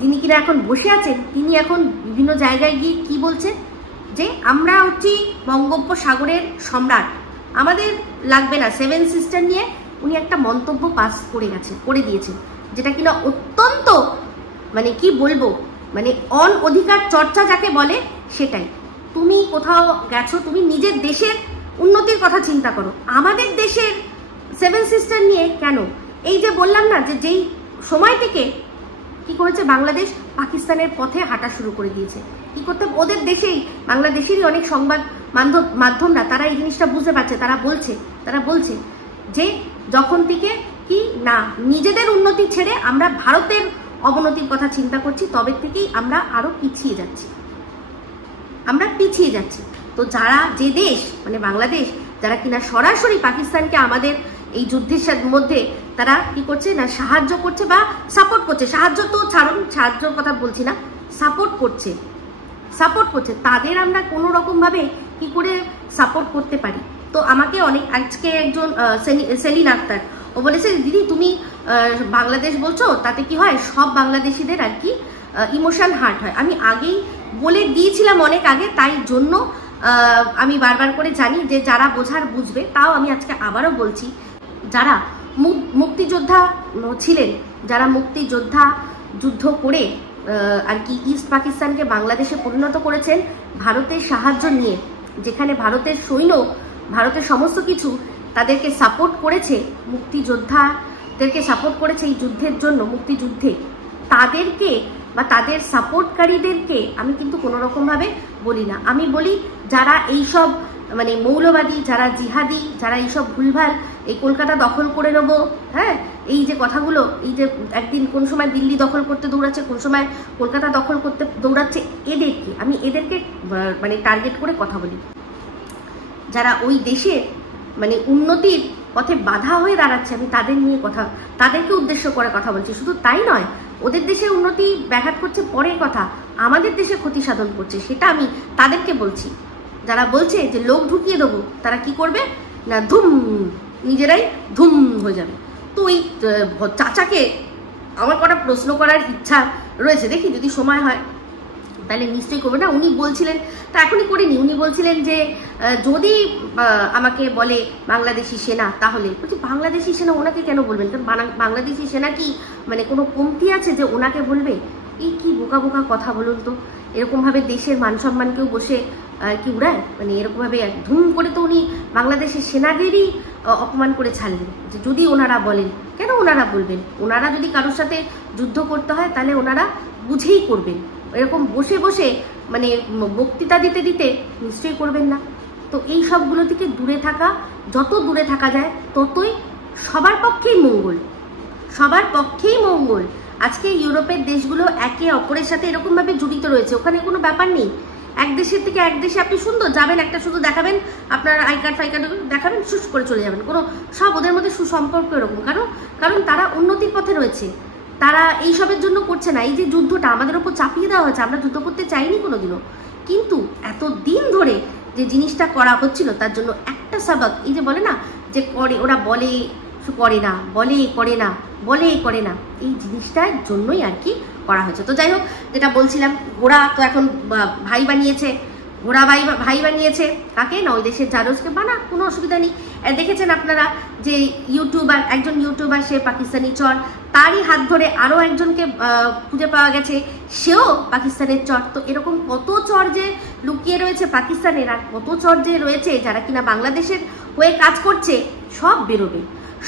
যিনি কিনা এখন বসে আছেন, তিনি এখন বিভিন্ন জায়গায় গিয়ে কি বলছেন যে আমরা হচ্ছি বঙ্গোপসাগরের সম্রাট, আমাদের লাগবে না। 7 সিস্টার নিয়ে উনি একটা মন্তব্য পাস করে দিয়েছেন, যেটা কিনা অত্যন্ত মানে কি বলবো, মানে অধিকার চর্চা যাকে বলে সেটাই। তুমি কোথাও গেছো, তুমি নিজের দেশের উন্নতির কথা চিন্তা করো, আমাদের দেশের 7 সিস্টার নিয়ে কেন? এই যে বললাম না যে যেই সময় থেকে কি করেছে বাংলাদেশ পাকিস্তানের পথে হাঁটা শুরু করে দিয়েছে, কি করতে ওদের দেশেই, বাংলাদেশেরই অনেক সংবাদ মাধ্যমরা তারা এই জিনিসটা বুঝতে পারছে, তারা বলছে যে যখন থেকে কি না নিজেদের উন্নতি ছেড়ে আমরা ভারতের অবনতির কথা চিন্তা করছি, তবে থেকেই আমরা আরো পিছিয়ে যাচ্ছি। তো যারা যে দেশ মানে বাংলাদেশ, যারা কিনা সরাসরি পাকিস্তানকে আমাদের এই যুদ্ধের মধ্যে তারা কি করছে না, সাহায্য করছে বা সাপোর্ট করছে, সাহায্য তো ছাড়ুন, সাহায্যের কথা বলছি না, সাপোর্ট করছে, তাদের আমরা কোনো রকম ভাবে কি করে সাপোর্ট করতে পারি? তো আমাকে আজকে একজন সেলিন আক্তার ও বলেছে, দিদি তুমি বাংলাদেশ বলছো, তাতে কি হয় সব বাংলাদেশিদের আর কি ইমোশন হার্ট হয়। আমি আগেই বলে দিয়েছিলাম অনেক আগে, তাই জন্য আমি বারবার করে জানি যে যারা বোঝার বুঝবে, তাও আমি আজকে আবারও বলছি, যারা মুক্তিযোদ্ধা ছিলেন, যারা যুদ্ধ করে আর কি ইস্ট পাকিস্তানকে বাংলাদেশে পরিণত করেছেন ভারতের সাহায্য নিয়ে, যেখানে ভারতের সৈন্য, ভারতের সমস্ত কিছু তাদেরকে সাপোর্ট করেছে, মুক্তিযোদ্ধাদেরকে সাপোর্ট করেছে এই যুদ্ধের জন্য, মুক্তিযুদ্ধে, তাদেরকে বা তাদের সাপোর্টকারীদেরকে আমি কিন্তু কোনো রকম ভাবে বলি না। আমি বলি যারা এইসব মানে মৌলবাদী, যারা জিহাদি, যারা এইসব ভুলভাল এই কলকাতা দখল করে নেব, হ্যাঁ, এই যে কথাগুলো, এই যে একদিন কোন সময় দিল্লি দখল করতে দৌড়াচ্ছে, কোন সময় কলকাতা দখল করতে দৌড়াচ্ছে, এদেরকে আমি এদেরকে মানে টার্গেট করে কথা বলি। যারা ওই দেশের মানে উন্নতির পথে বাধা হয়ে দাঁড়াচ্ছে, আমি তাদের নিয়ে তাদেরকে উদ্দেশ্য করে কথা বলছি। শুধু তাই নয়, ওদের দেশের উন্নতি ব্যাঘাত করছে পরের কথা, আমাদের দেশে ক্ষতি সাধন করছে, সেটা আমি তাদেরকে বলছি। যারা বলছে যে লোক ঢুকিয়ে দেবো, তারা কি করবে না, ধুম, নিজেরাই ধুম হয়ে যাবে। তো ওই চাচাকে আমার কটা প্রশ্ন করার ইচ্ছা রয়েছে, দেখি যদি সময় হয় তাহলে নিশ্চয়ই করবে। না, উনি বলছিলেন, তা এখনই করিনি, উনি বলছিলেন যে যদি আমাকে বলে বাংলাদেশি সেনা, তাহলে বলছি বাংলাদেশি সেনা ওনাকে কেন বলবেন? কারণ বাংলাদেশি সেনা কি মানে কোনো কমতি আছে যে ওনাকে বলবে? এই কি বোকা বোকা কথা বলুন তো। এরকমভাবে দেশের মান সম্মানকেও বসে কি উড়ায়? মানে এরকমভাবে ধুম করে তো উনি বাংলাদেশের সেনাদেরই অপমান করে ছাড়লেন। যে যদি ওনারা বলেন, কেন ওনারা বলবেন? ওনারা যদি কারোর সাথে যুদ্ধ করতে হয় তাহলে ওনারা বুঝেই করবেন, এরকম বসে বসে মানে বক্তৃতা দিতে দিতে নিশ্চয়ই করবেন না। তো এই সবগুলো থেকে দূরে থাকা, যত দূরে থাকা যায় ততই সবার পক্ষেই মঙ্গল, সবার পক্ষেই মঙ্গল। আজকে ইউরোপের দেশগুলো একে অপরের সাথে এরকমভাবে জড়িত রয়েছে, ওখানে কোনো ব্যাপার নেই। এক দেশের থেকে এক দেশে আপনি সুন্দর যাবেন, একটা শুধু দেখাবেন আপনার আই কার্ড ফাই কার্ড দেখাবেন, সুস করে চলে যাবেন, কোনো সব ওদের মধ্যে সুসম্পর্ক এরকম। কারণ তারা উন্নতির পথে রয়েছে, তারা এইসবের জন্য করছে না। এই যে যুদ্ধটা আমাদের ওপর চাপিয়ে দেওয়া হয়েছে, আমরা যুদ্ধ করতে চাইনি কোনোদিনও, কিন্তু এত দিন ধরে যে জিনিসটা করা হচ্ছিল তার জন্য একটা সবক, এই যে বলে না যে করে, ওরা বলে করে না, বলে করে না, বলে করে না, এই জিনিসটার জন্যই আর কি করা হয়েছে। তো যাই হোক, যেটা বলছিলাম, ঘোড়া তো এখন ভাই বানিয়েছে, ঘোড়া ভাই বানিয়েছে কাকে না, ওই দেশের জারজকে। বানা, কোনো অসুবিধা নেই। দেখেছেন আপনারা যে ইউটিউবার, একজন ইউটিউবার, সে পাকিস্তানি চর, তারই হাত ধরে আরও একজনকে খুঁজে পাওয়া গেছে, সেও পাকিস্তানের চর। তো এরকম কত চর যে লুকিয়ে রয়েছে পাকিস্তানের, আর কত চর যে রয়েছে যারা কিনা বাংলাদেশের হয়ে কাজ করছে, সব বেরোবে,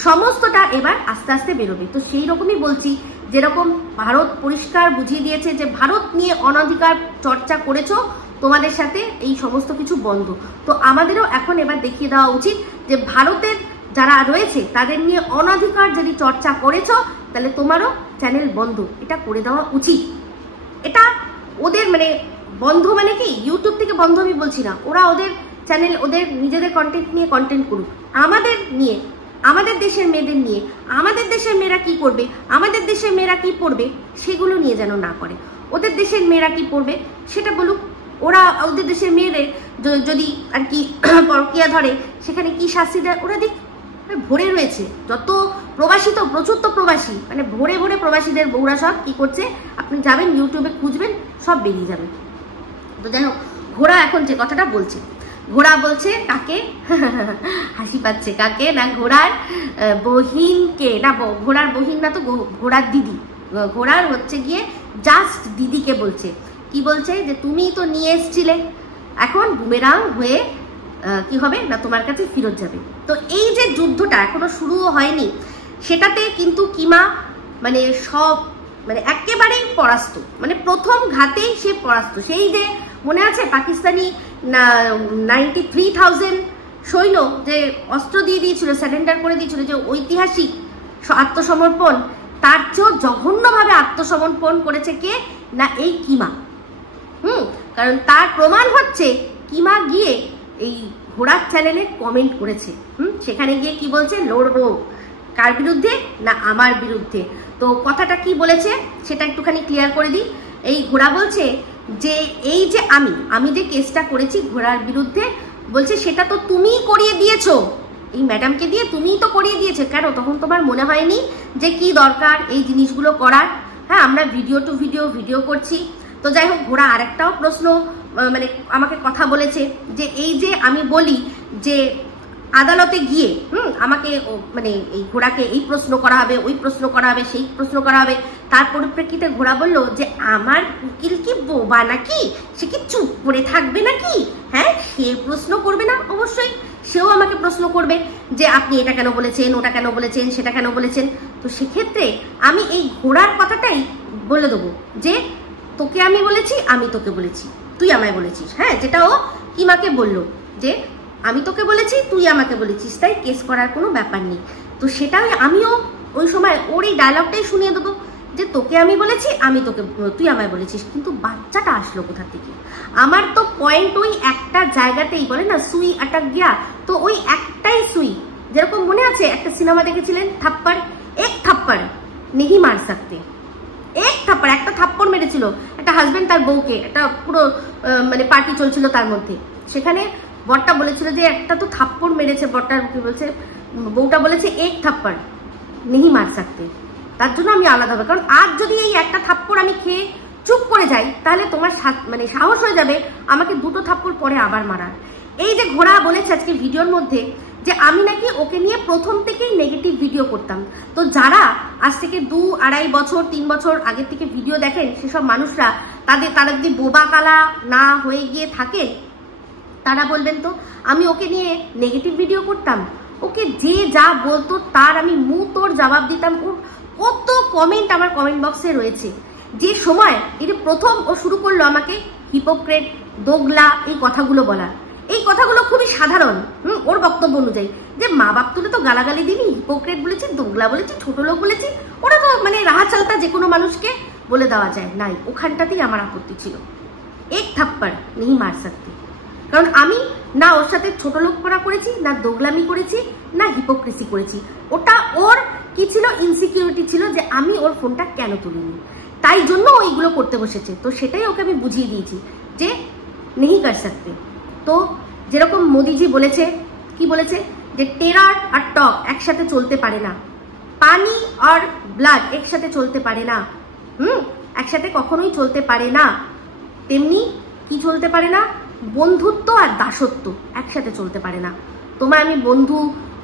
সমস্তটা এবার আস্তে আস্তে বেরোবে। তো সেই রকমই বলছি, যেরকম ভারত পরিষ্কার বুঝিয়ে দিয়েছে যে ভারত নিয়ে অনধিকার চর্চা করেছো, তোমাদের সাথে এই সমস্ত কিছু বন্ধ। তো আমাদেরও এখন এবার দেখিয়ে দেওয়া উচিত যে ভারতের যারা রয়েছে তাদের নিয়ে অনধিকার যদি চর্চা করেছো, তাহলে তোমারও চ্যানেল বন্ধ, এটা করে দেওয়া উচিত। এটা ওদের মানে বন্ধ মানে কি, ইউটিউব থেকে বন্ধ আমি বলছি না, ওরা ওদের চ্যানেল, ওদের নিজেদের কন্টেন্ট নিয়ে কন্টেন্ট করুক। আমাদের নিয়ে, আমাদের দেশের মেয়েদের নিয়ে, আমাদের দেশের মেয়েরা কি করবে, আমাদের দেশের মেয়েরা কি পড়বে, সেগুলো নিয়ে যেন না করে। ওদের দেশের মেয়েরা কি পড়বে সেটা বলুক, ওরা ওদের দেশের মেয়েদের যদি আর কি পরকিয়া ধরে সেখানে কি শাস্তি দেয় ওরা দিক। ভরে রয়েছে যত প্রবাসী, তো প্রচুর তো প্রবাসী, মানে ভরে ভরে প্রবাসীদের বউরা সব কি করছে, আপনি যাবেন ইউটিউবে খুঁজবেন, সব বেরিয়ে যাবে। তো যাই হোক, ঘোড়া এখন যে কথাটা বলছে, ঘোড়া বলছে কাকে, হাসি পাচ্ছে, কাকে না, ঘোড়ার বহিনকে, না ঘোড়ার বহিন না তো, ঘোড়ার দিদি, ঘোড়ার হচ্ছে গিয়ে জাস্ট দিদিকে বলছে। কি বলছে যে তুমি তো নিয়ে এসছিলে, এখন বুমেরাং হয়ে কি হবে না তোমার কাছে ফিরত যাবে। তো এই যে যুদ্ধটা এখনো শুরুও হয়নি, সেটাতে কিন্তু কিমা মানে সব মানে একেবারেই পরাস্ত, মানে প্রথম ঘাতেই সে পরাস্ত। সেই যে মনে আছে পাকিস্তানি 93,000 সৈন্য যে অস্ত্র দিয়ে দিয়েছিল, স্যারেন্ডার করে দিয়েছিল, যে ঐতিহাসিক আত্মসমর্পণ, তার চেয়েও জঘন্যভাবে আত্মসমর্পণ করেছে কে না, এই কিমা। কারণ তার প্রমাণ হচ্ছে কিমা গিয়ে এই ঘোড়ার চ্যানেলে কমেন্ট করেছে, সেখানে গিয়ে কি বলছে, লড়বো কার বিরুদ্ধে না, আমার বিরুদ্ধে। তো কথাটা কি বলেছে সেটা একটুখানি ক্লিয়ার করে দিই। এই ঘোড়া বলছে যে এই যে আমি যে কেসটা করেছি ঘোড়ার বিরুদ্ধে, বলছে সেটা তো তুমিই করিয়ে দিয়েছো, এই ম্যাডামকে দিয়ে তুমিই তো করিয়ে দিয়েছে। কেন তখন তোমার মনে হয়নি যে কি দরকার এই জিনিসগুলো করার? হ্যাঁ, আমরা ভিডিও টু ভিডিও করছি। তো যাই হোক, ঘোড়া আরেকটাও প্রশ্ন মানে আমাকে কথা বলেছে যে এই যে আমি বলি যে আদালতে গিয়ে আমাকে মানে এই ঘোড়াকে এই প্রশ্ন করা হবে, ওই প্রশ্ন করা হবে, সেই প্রশ্ন করা হবে, তার পরিপ্রেক্ষিতে ঘোড়া বলল যে আমার উকিল কি বোবা নাকি, সে কি চুপ করে থাকবে নাকি? হ্যাঁ, সে প্রশ্ন করবে না, অবশ্যই সেও আমাকে প্রশ্ন করবে যে আপনি এটা কেন বলেছেন, ওটা কেন বলেছেন, সেটা কেন বলেছেন। তো সেক্ষেত্রে আমি এই ঘোড়ার কথাটাই বলে দেবো যে তোকে আমি বলেছি, আমি তোকে বলেছি, তুই আমায় বলেছিস। হ্যাঁ, যেটা ও কিমাকে বললো যে আমি তোকে বলেছি, তুই আমাকে বলেছিস, তাই কেস করার কোনো ব্যাপার নেই। তো সেটাই আমিও ওই সময় ওর এই ডায়লগটাই শুনিয়ে দেবো যে তোকে আমি বলেছি, আমি তোকে, তুই আমায় বলেছিস। কিন্তু বাচ্চাটা আসলো কোথা থেকে? আমার তো পয়েন্ট ওই একটা জায়গাতেই, বলে না সুই আটক গিয়া, তো ওই একটাই সুই। যেরকম মনে আছে একটা সিনেমা দেখেছিলেন থাপ্পড়, এক থাপ্পড় নেহি মার सकते, এক থাপ্পড়, একটা থাপ্পড় মেরেছিল একটা হাজবেন্ড তার বউকে, একটা পুরো মানে পার্টি চলছিল তার মধ্যে, সেখানে বরটা বলেছিল যে একটা তো থাপ্পড় মেরেছে, বরটার কি বলছে, বউটা বলেছে এক থাপ্পড় নেহি মার सकते। তার জন্য আমি আলাদা হবে, কারণ আজ যদি এই একটা থাপ্পড় আমি খেয়ে চুপ করে যাই, তাহলে তোমার মানে সাহস হয়ে যাবে আমাকে দুটো থাপ্পড় পরে আবার মারার। এই যে ঘোড়া বলেছে আজকে ভিডিওর মধ্যে যে আমি নাকি ওকে নিয়ে প্রথম থেকেই নেগেটিভ ভিডিও করতাম, তো যারা আজ থেকে 2-2.5 বছর 3 বছর আগের থেকে ভিডিও দেখেন, সেসব মানুষরা তারা যদি বোবা কালা না হয়ে গিয়ে থাকে, তারা বলবেন তো আমি ওকে নিয়ে নেগেটিভ ভিডিও করতাম? ওকে যে যা বলতো তার আমি মুখ তোর জবাব দিতাম। ওর কত কমেন্ট আমার কমেন্ট বক্সে রয়েছে। যে সময় এটা প্রথম ও শুরু করলো আমাকে হিপোক্রেট, দোগলা এই কথাগুলো বলা, এই কথাগুলো খুবই সাধারণ ওর বক্তব্য অনুযায়ী, যে মা বাপ তুলে তো গালাগালি দিনি, হিপোক্রেট বলেছি, দোগলা বলেছি, ছোট লোক বলেছি, ওরা তো মানে রাহা চালতা যে কোনো মানুষকে বলে দেওয়া যায়। নাই, ওখানটাতেই আমার আপত্তি ছিল। এক থাপ্পড় নেহি মার सकते, কারণ আমি না ওর সাথে ছোট লোক করা করেছি, না দোগলামি করেছি, না হিপোক্রেসি করেছি। ওটা ওর কি ছিল, ইনসিকিউরিটি ছিল যে আমি ওর ফোনটা কেন তুলিনি, তাই জন্য ওইগুলো করতে বসেছে। তো সেটাই ওকে আমি বুঝিয়ে দিয়েছি যে নেহি কর सकते। তো যেরকম মোদিজি বলেছে, কি বলেছে, যে টেরার আর টক একসাথে চলতে পারে না, পানি আর ব্লাড একসাথে চলতে পারে না, একসাথে কখনোই চলতে পারে না। তেমনি কি চলতে পারে না, বন্ধুত্ব আর দাসত্ব একসাথে চলতে পারে না। তোমায় আমি বন্ধু,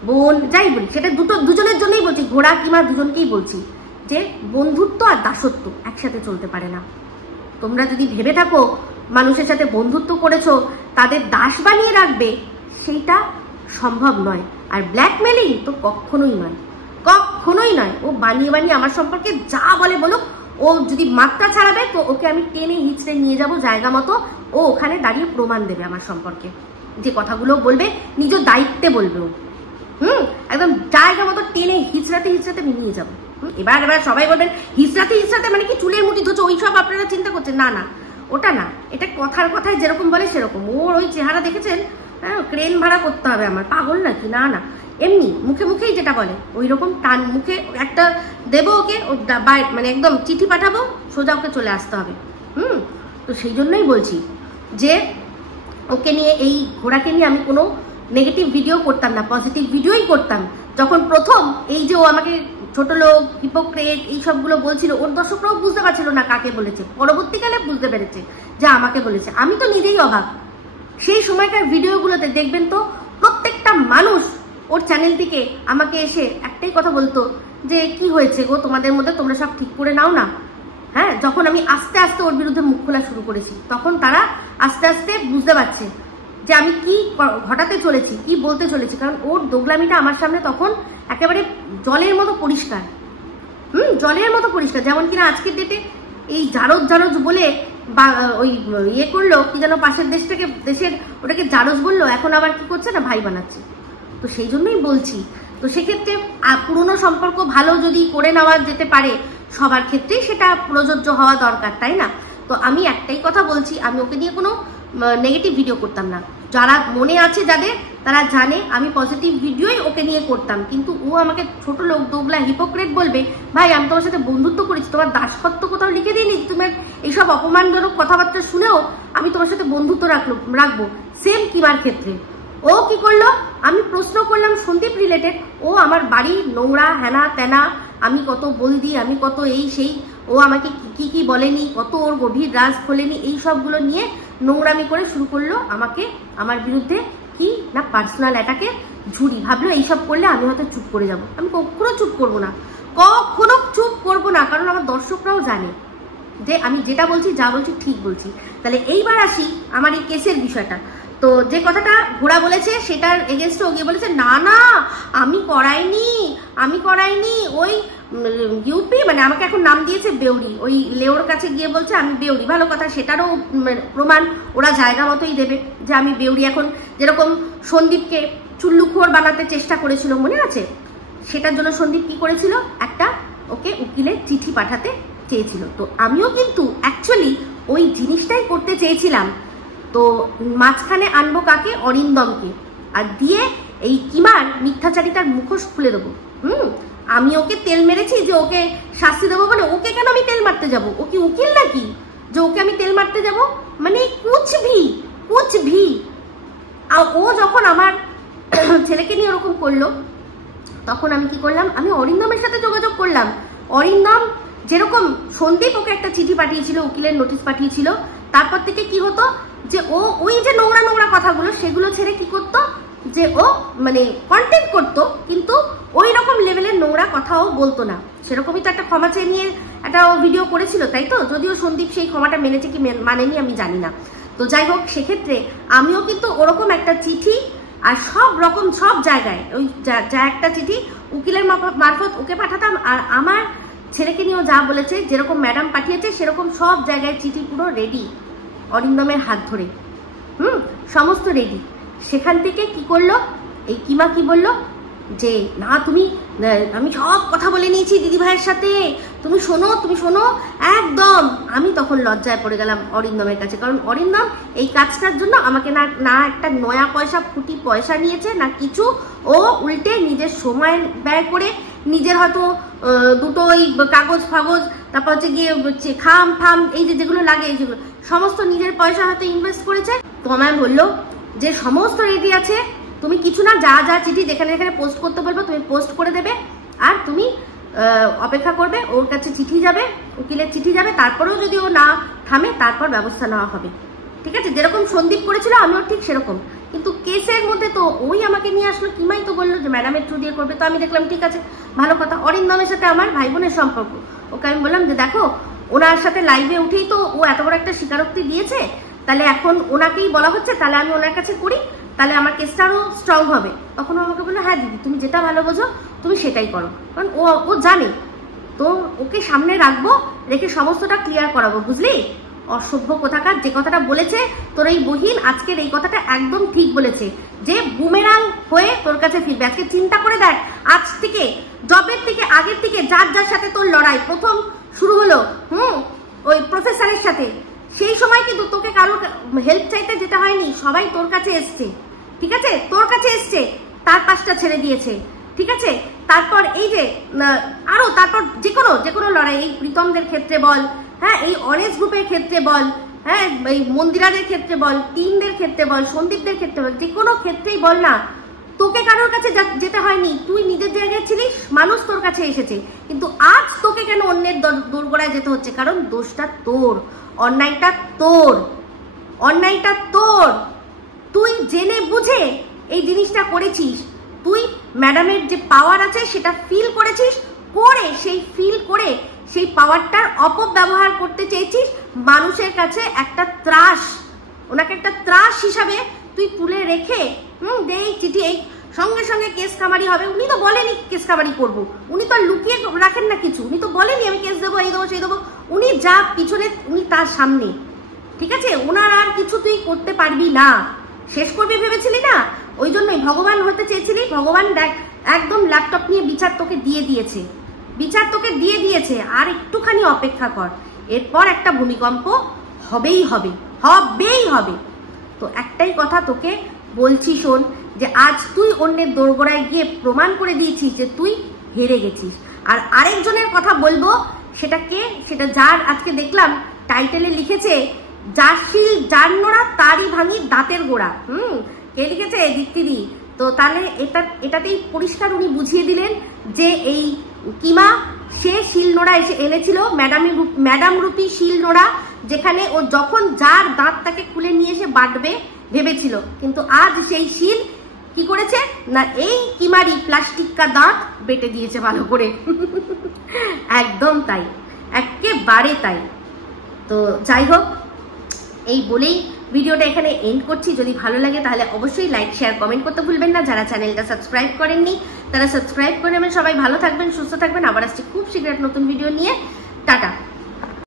বোন যাই বলি, সেটা দুজনের জন্যই বলছি, ঘোড়া কিংবা দুজনকেই বলছি, যে বন্ধুত্ব আর দাসত্ব একসাথে চলতে পারে না। তোমরা যদি ভেবে থাকো মানুষের সাথে বন্ধুত্ব করেছো তাদের দাস বানিয়ে রাখবে, সেইটা সম্ভব নয়। আর ব্ল্যাকমেলিং তো কখনোই নয়, কখনোই নয়। ও বানিয়ে বানিয়ে আমার সম্পর্কে যা বলে বলুক, ও যদি মাত্রা ছাড়াবে তো ওকে আমি টেনে হিচড়ে নিয়ে যাব জায়গা মতো, ও ওখানে দাঁড়িয়ে প্রমাণ দেবে আমার সম্পর্কে। যে কথাগুলো বলবে নিজ দায়িত্বে বলবে ও, একদম জায়গা মতো টেনে হিচড়াতে হিচড়াতে আমি নিয়ে যাবো। এবার সবাই বলবেন হিচড়াতে হিচড়াতে মানে কি চুলের মুঠি ধরছে, ওইসব আপনারা চিন্তা করছেন? না না, ওটা না, এটা কথার কথায় যেরকম বলে সেরকম। ওর ওই চেহারা দেখেছেন, ক্রেন ভাড়া করতে হবে আমার, পাগল নাকি? না না, এমনি মুখে মুখেই যেটা বলে ওই রকম টান মুখে একটা দেবো ওকে, মানে একদম চিঠি পাঠাবো, সোজা ওকে চলে আসতে হবে। তো সেই জন্যই বলছি যে ওকে নিয়ে, এই ঘোড়াকে নিয়ে আমি কোনো নেগেটিভ ভিডিও করতাম না, পজিটিভ ভিডিওই করতাম। যখন প্রথম এই যে ও আমাকে ছোট লোক, হিপোক্রেট এই সবগুলো বলছিল, ওর দর্শকরাও বুঝতে পারছিল না কাকে বলেছে, পরবর্তীকালে বুঝতে পেরেছে যে আমাকে বলেছে। আমি তো নিজেই অবাক। সেই সময়কার ভিডিওগুলোতে দেখবেন তো প্রত্যেকটা মানুষ ওর চ্যানেল থেকে আমাকে এসে একটাই কথা বলতো যে কি হয়েছে গো তোমাদের মধ্যে, তোমরা সব ঠিক করে নাও না। হ্যাঁ, যখন আমি আস্তে আস্তে ওর বিরুদ্ধে মুখ খোলা শুরু করেছি, তখন তারা আস্তে আস্তে বুঝতে পারছে যে আমি কি ঘটাতে চলেছি, কি বলতে চলেছি। কারণ ওর দোগলামিটা আমার সামনে তখন একেবারে জলের মতো পরিষ্কার, জলের মতো পরিষ্কার। যেমন কিনা আজকের ডেটে এই জারজ বলে বা ওই ইয়ে করলো, কি যেন পাশের দেশের ওটাকে জারজ বললো, এখন আবার কি করছে না, ভাই বানাচ্ছে। তো সেই জন্যই বলছি, তো সেক্ষেত্রে পুরনো সম্পর্ক ভালো যদি করে নেওয়া যেতে পারে, সবার ক্ষেত্রেই সেটা প্রযোজ্য হওয়া দরকার, তাই না? তো আমি একটাই কথা বলছি, আমি ওকে নিয়ে কোনো নেগেটিভ ভিডিও করতাম না। যারা মনে আছে যাদের, তারা জানে আমি পজিটিভ ভিডিওই ওকে নিয়ে করতাম। কিন্তু ও আমাকে ছোট লোক, দোগলা, হিপোক্রেট বলবে। ভাই, আমি তোমার সাথে বন্ধুত্ব করেছি, তোমার দাসত্ব কোথাও লিখে দিইনি। তোমার এইসব অপমানজনক কথাবার্তা শুনেও আমি তোমার সাথে বন্ধুত্ব রাখবো। সেম কিমার ক্ষেত্রে ও কি করলো, আমি প্রশ্ন করলাম সন্দীপ রিলেটেড, ও আমার বাড়ি নোংরা, হেনা তেনা, আমি কত বলদি, আমি কত এই সেই, ও আমাকে কি কি বলেনি, কত ওর গভীর রাজ খোলেনি, এই সবগুলো নিয়ে নোংরামি করে শুরু করলো আমাকে, আমার বিরুদ্ধে কি না পার্সোনাল অ্যাটাকে ঝুড়ি। ভাবলো এইসব করলে আমি হয়তো চুপ করে যাব। আমি কখনো চুপ করবো না, কখনো চুপ করবো না, কারণ আমার দর্শকরাও জানে যে আমি যেটা বলছি, যা বলছি ঠিক বলছি। তাহলে এইবার আসি আমার এই কেসের বিষয়টা। তো যে কথাটা ঘোড়া বলেছে সেটার এগেনস্টে ও গিয়ে বলেছে না না আমি করাইনি, ওই ইউপি, মানে আমাকে এখন নাম দিয়েছে বেউরি। ওই লেওর কাছে গিয়ে বলছে আমি বেউরি, ভালো কথা, সেটারও প্রমাণ ওরা জায়গা মতোই দেবে যে আমি বেউরি। এখন যেরকম সন্দীপকে চুল্লুখোর বানাতে চেষ্টা করেছিল, মনে আছে? সেটার জন্য সন্দীপ কি করেছিল, একটা ওকে উকিলের চিঠি পাঠাতে চেয়েছিল। তো আমিও কিন্তু অ্যাকচুয়ালি ওই জিনিসটাই করতে চেয়েছিলাম। তো মাঝখানে আনবো কাকে, অরিন্দমকে, আর দিয়ে এই কিমার মিথ্যাচারিতার মুখোশ খুলে দেবো। আমি ওকে তেল মেরেছি যে ওকে শাস্তি দেবো বলে, ওকে কেন আমি তেল মারতে যাব? ও কি উকিল নাকি যে ওকে আমি তেল মারতে যাব? মানে কুছ ভি। আর ও যখন আমার ছেলেকে নিয়ে ওরকম করলো, তখন আমি কি করলাম, আমি অরিন্দমের সাথে যোগাযোগ করলাম। অরিন্দম যেরকম সন্দীপ ওকে একটা চিঠি পাঠিয়েছিল, উকিলের নোটিশ পাঠিয়েছিল, তারপর থেকে কি হতো যে ও ওই যে নোংরা নোংরা কথাগুলো সেগুলো ছেড়ে কি করতো, যে ও মানে কন্টেন্ট করতো, কিন্তু ওই রকম লেভেলের নোংরা কথাও বলতো না। সেরকমই তো একটা ক্ষমা চেয়ে নিয়ে একটা ভিডিও করেছিল, তাই তো? যদিও সন্দীপ সেই ক্ষমাটা মেনেছে কি মানেনি আমি জানি না। তো যাই হোক, সেক্ষেত্রে আমিও কিন্তু ওরকম একটা চিঠি আর সব রকম সব জায়গায় ওই যা একটা চিঠি উকিলের মারফত ওকে পাঠাতাম, আর আমার ছেলেকে নিয়েও যা বলেছে, যেরকম ম্যাডাম পাঠিয়েছে সেরকম সব জায়গায় চিঠি পুরো রেডি, অরিন্দমের হাত ধরে সমস্ত রেডি। সেখান থেকে কি করলো, এই কিমা কি বললো যে না তুমি, আমি সব কথা বলে নিয়েছি দিদি ভাইয়ের সাথে, তুমি শোনো একদম। আমি তখন লজ্জায় পড়ে গেলাম অরিন্দমের কাছে, কারণ অরিন্দম এই কাজটার জন্য আমাকে না একটা নয়া পয়সা ফুটি পয়সা নিয়েছে না কিছু। ও উল্টে নিজের সময় ব্যয় করে, নিজের হয়তো দুটো ওই কাগজ ফাগজ, তারপর হচ্ছে গিয়ে খাম ফাম এই যেগুলো লাগে, এই যেগুলো সমস্ত নিজের পয়সা হয়তো ইনভেস্ট করেছে। তো আমায় বললো যে সমস্ত রেডি আছে, তুমি কিছু না, যা যা চিঠি যেখানে যেখানে পোস্ট করতে বলবো তুমি পোস্ট করে দেবে, আর তুমি অপেক্ষা করবে, ওর কাছে চিঠি যাবে, উকিলের চিঠি যাবে, তারপরেও যদি ও না থামে তারপর ব্যবস্থা নেওয়া হবে। ঠিক আছে, যেরকম সন্দীপ করেছিল আমিও ঠিক সেরকম। কিন্তু কেসের মধ্যে তো ওই আমাকে নিয়ে আসলো, কিমাই তো বললো যে ম্যাডামের থ্রু দিয়ে করবে। তো আমি দেখলাম ঠিক আছে, ভালো কথা। অরিন্দমের সাথে আমার ভাই বোনের সম্পর্ক, ওকে আমি বললাম যে দেখো, ওনার সাথে লাইভে উঠেই তো ও এত বড় একটা স্বীকারোক্তি দিয়েছে, তাহলে এখন ওনাকেই বলা হচ্ছে, তাহলে আমি ওনার কাছে করি, তাহলে আমার কেসটা আরো স্ট্রং হবে। তখন আমাকে বললো হ্যাঁ দিদি, তুমি যেটা ভালো বোঝো তুমি সেটাই করো, কারণ ও জানে। তো ওকে সামনে রাখবো, রেখে সমস্তটা ক্লিয়ার করাবো, বুঝলি? অসভ্য কোথাকার, যে কথাটা বলেছে তোর এই বহিন আজকের এই কথাটা একদম ঠিক বলেছে, যে বুমেরাং হয়ে তোর কাছে ফিরবে। আজকে চিন্তা করে দেখ, আজ থেকে জবের থেকে আগের থেকে যার যার সাথে তোর লড়াই প্রথম শুরু হলো, ওই প্রফেসরের সাথে, সেই সময় কিন্তু তোকে কারোর হেল্প চাইতে যেতে হয়নি, সবাই তোর কাছে এসছে। ঠিক আছে, তোর কাছে এসছে, তার পাশটা ছেড়ে দিয়েছে। ঠিক আছে, তারপর এই যে আরো তারপর যে কোনো লড়াই, এই প্রীতমদের ক্ষেত্রে বল, হ্যাঁ, এই অরেঞ্জ গ্রুপের ক্ষেত্রে বল, হ্যাঁ, এই মন্দিরাদের ক্ষেত্রে বল, টিমদের ক্ষেত্রে বল, সন্দীপদের ক্ষেত্রে বল, যে কোনো ক্ষেত্রেই বল না, তোকে কারোর কাছে যেতে হয়নি, তুই নিজের জায়গায় ছিলিস, মানুষ তোর কাছে এসেছে। কিন্তু আজ তোকে কেন অন্যের দোরগোড়ায় যেতে হচ্ছে? কারণ দোষটা তোর, অন্যায়টা তোর। তুই জেনে বুঝে এই জিনিসটা করেছিস, তুই ম্যাডামের যে পাওয়ার আছে সেটা ফিল করেছিস, করে সেই পাওয়ারটার অপব্যবহার করতে চেয়েছিস মানুষের কাছে। একটা ত্রাস, ওনাকে একটা ত্রাস হিসাবে তুই তুলে রেখে এই চিঠি, এই সঙ্গে সঙ্গে কেস কামারি হবে। উনি তো বলেনি কেস কামারি করবো, উনি তো লুকিয়ে রাখেন না কিছু, উনি তো বলেনি আমি কেস দেবো, এই দেবো সেই দেবো। উনি যা পিছনে, উনি তার সামনে। ঠিক আছে, ওনার আর কিছু তুই করতে পারবি না, শেষ করবি ভেবেছিলি না? ওই জন্যই ভগবান হতে চেয়েছিলি। ভগবান দেখ একদম ল্যাপটপ নিয়ে বিচার তোকে দিয়ে দিয়েছে, আর একটুখানি অপেক্ষা কর, এরপর একটা ভূমিকম্প হবেই হবে। তো একটাই কথা তোকে বলছি, শোন, যে আজ তুই অন্যের দোরগোড়ায় গিয়ে প্রমাণ করে দিয়েছিস যে তুই হেরে গেছিস। আর আরেকজনের কথা বলবো, সেটা যার আজকে দেখলাম টাইটেলে লিখেছে, যার শিল যার নোড়া তারই ভাঙি দাঁতের গোড়া। কে লিখেছে? দীপ্তিদি। তো তাহলে এটাতেই পরিষ্কার উনি বুঝিয়ে দিলেন যে এই কিমা সে শিল নোড়া এসে এনেছিল, ম্যাডাম রূপী শিল নোড়া, যেখানে ও যখন যার দাঁত তাকে খুলে নিয়ে এসে বাটবে ভেবেছিল, কিন্তু আজ সেই শিল কি করেছে না, এই কিমারি প্লাস্টিক কা দাঁত বেটে দিয়েছে ভালো করে। একদম তাই, একেবারে তাই। তো যাই হোক, এই বলেই ভিডিওটা এখানে এন্ড করছি। যদি ভালো লাগে তাহলে অবশ্যই লাইক শেয়ার কমেন্ট করতে ভুলবেন না। যারা চ্যানেলটা সাবস্ক্রাইব করেননি তারা সাবস্ক্রাইব করে নেবেন। সবাই ভালো থাকবেন, সুস্থ থাকবেন। আবার আসছি খুব শীঘ্র নতুন ভিডিও নিয়ে। টাটা।